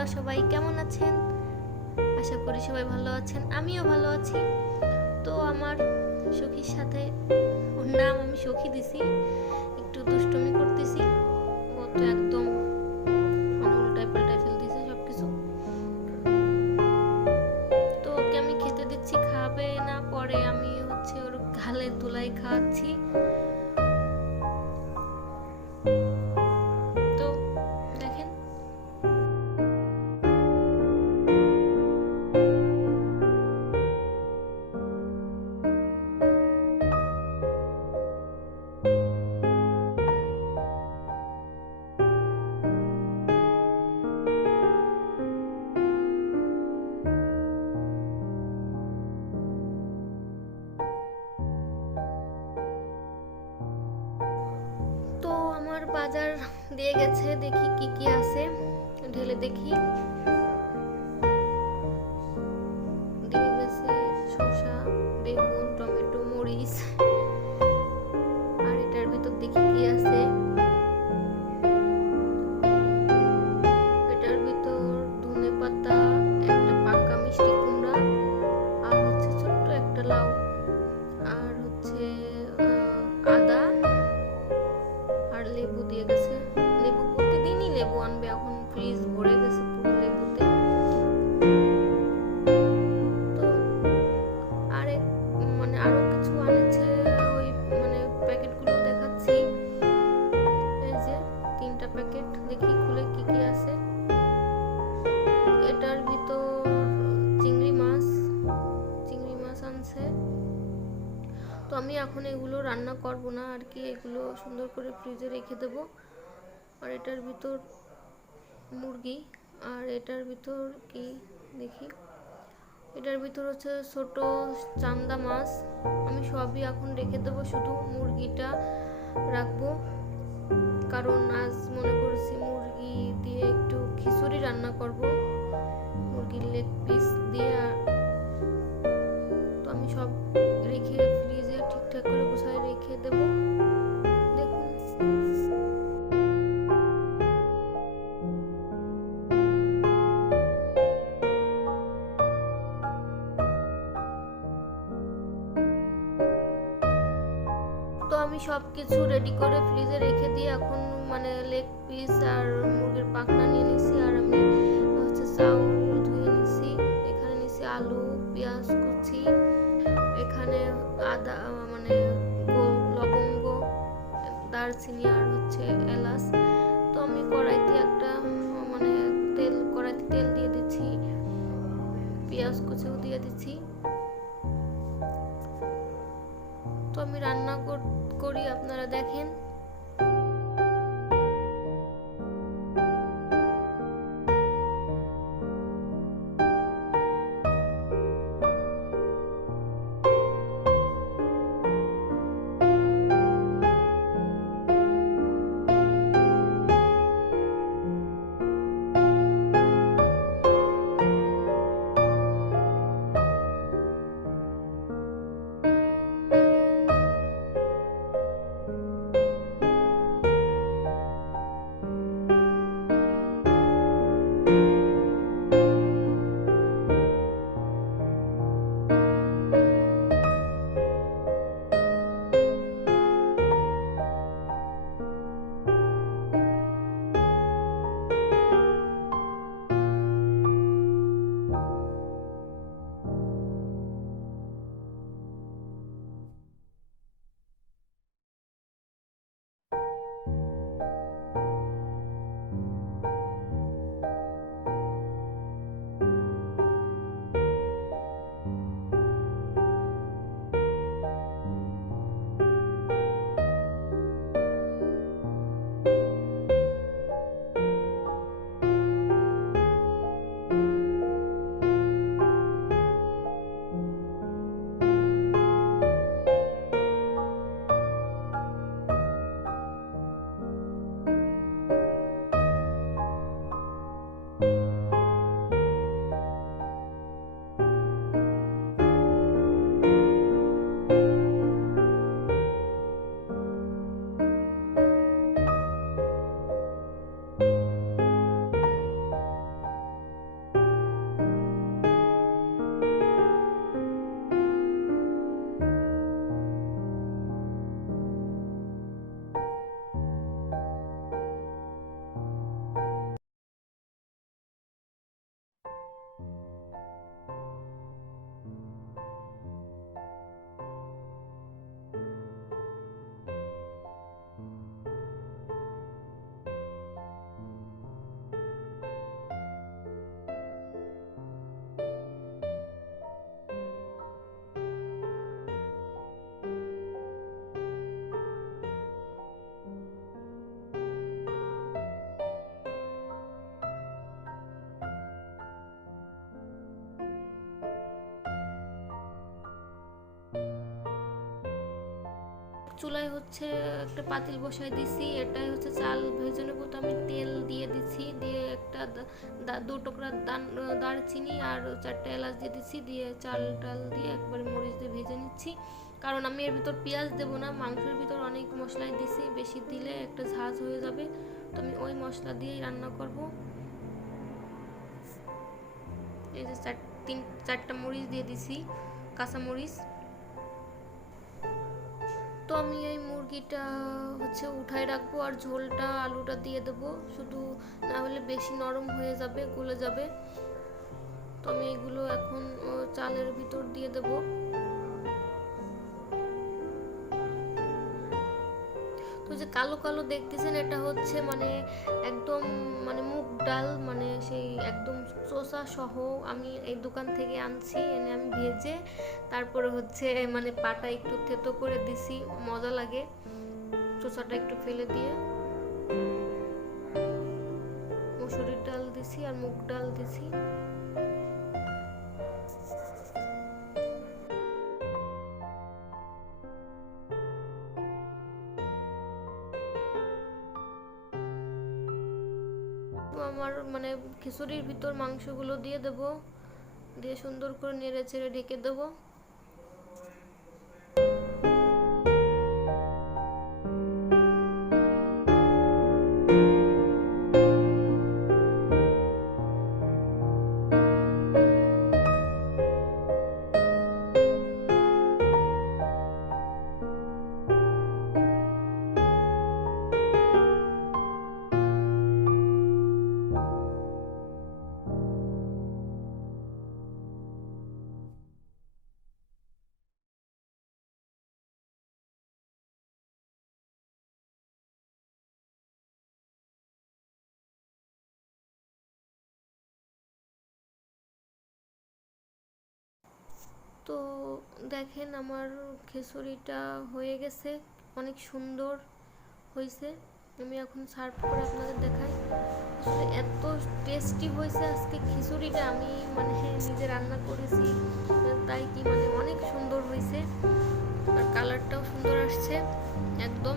বন্ধুরা সবাই কেমন আছেন? আশা করি সবাই ভালো আছেন, আমিও ভালো আছি। তো আমার সখীর সাথে, ওর নাম আমি সখী দিছি, একটু দুষ্টুমি করতেছি। ও তো একদম উল্টায় পাল্টায় ফেলতেছে সবকিছু। তো ওকে আমি খেতে দিচ্ছি, খাবে না, পরে আমি ওর গালে তুলাই খাওয়াচ্ছি। তো দেখেন, তো আমার বাজার দিয়ে গেছে, দেখি কি কি আছে, ঢেলে দেখি। দিয়ে গেছে শসা, বেগুন, টমেটো, মরিচ। আর এটার ভিতর দেখি কি আছে। এটার ভিতর ধনে পাতা, একটা পাকা মিষ্টি কুমড়া, আর ছোট্ট একটা লাউ, আর আদা, আর লেবু দিয়ে গেছে। লেবু প্রতিদিনই লেবু আনবে, এখন ফ্রিজ ভরে গেছে পুরো লেবুতে। তো আরেক আরো কিছু আনেছে, ওই প্যাকেটগুলো দেখাচ্ছি। এই যে 3টা প্যাকেট, দেখি খুলে কি কি আছে। এটার ভিতর চিংড়ি মাছ আনছে। তো আমি এখন এগুলো রান্না করব না আর কি, এগুলো সুন্দর করে ফ্রিজে রেখে দেব। আর এটার ভিতর মুরগি, আর এটার ভিতর কি দেখি, এটার ভিতর ছোট চান্দা মাছ। আমি সবই এখন রেখে দেবো, শুধু মুরগিটা রাখবো, কারণ আজ মনে করছি মুরগি দিয়ে একটু খিচুড়ি রান্না করব, মুরগির লেগ পিস দিয়ে। তো আমি সব রেখে ফ্রিজে ঠিকঠাক করে গুছায় রেখে দেবো। দেখুন, তো আমি সব কিছু রেডি করে ফ্রিজে রেখে দিয়ে এখন লেগ পিস আর মুরগির পাখনা নিয়ে নিছি। আর আমি চাউল ধুয়ে নিছি। এখানে নিছি আলু, পেঁয়াজ কুচি, এখানে আদা লবঙ্গ, দারচিনি, আর এলাচ। তো আমি কড়াইতে তেল দিয়ে দিচ্ছি, পেঁয়াজ কুচিও দিয়ে দিচ্ছি। তো আমি রান্না করি, আপনারা দেখেন। চুলায় হচ্ছে একটা পাতিল বসাই দিছি, এটাই হচ্ছে চাল ভেজে নেবো। তো আমি তেল দিয়ে দিছি, দিয়ে একটা 2 টুকরা দারচিনি আর 4টা এলাচ দিয়ে দিছি, দিয়ে চাল টাল দিয়ে একবারে মরিচ দিয়ে ভেজে নিচ্ছি। কারণ আমি এর ভিতর পেঁয়াজ দেবো না, মাংসের ভিতর অনেক মশলাই দিছি, বেশি দিলে একটা ঝাঁজ হয়ে যাবে। তো আমি ওই মশলা দিয়েই রান্না করব। এই যে 4টা মরিচ দিয়ে দিছি, কাঁচা মরিচ। তো আমি এই মুরগিটা হচ্ছে উঠায় রাখবো আর ঝোলটা আলুটা দিয়ে দেবো, শুধু না হলে বেশি নরম হয়ে যাবে, গলে যাবে। তো আমি এগুলো এখন চালের ভিতর দিয়ে দেবো। তো যে কালো কালো দেখতেছেন, এটা হচ্ছে মানে একদম মানে মুগ ডাল, মানে সেই একদম চোষা সহ আমি এই দোকান থেকে আনছি, এনে আমি ভেজে তারপরে হচ্ছে মানে পাটা একটু থেতো করে দিছি, মজা লাগে। চোষাটা একটু ফেলে দিয়ে মসুরির ডাল দিছি আর মুগ ডাল দিছি। আমার মানে খিচুড়ির ভিতর মাংসগুলো দিয়ে দেব, দিয়ে সুন্দর করে নেড়ে চেড়ে ঢেকে দেবো। তো দেখেন আমার খিচুড়িটা হয়ে গেছে, অনেক সুন্দর হয়েছে। আমি এখন সার্ভ করে আপনাদের দেখাই। আসলে এত টেস্টি হয়েছে আজকে খিচুড়িটা, আমি মানে নিজে রান্না করেছি তাই কি মানে অনেক সুন্দর হয়েছে, আর কালারটাও সুন্দর আসছে একদম।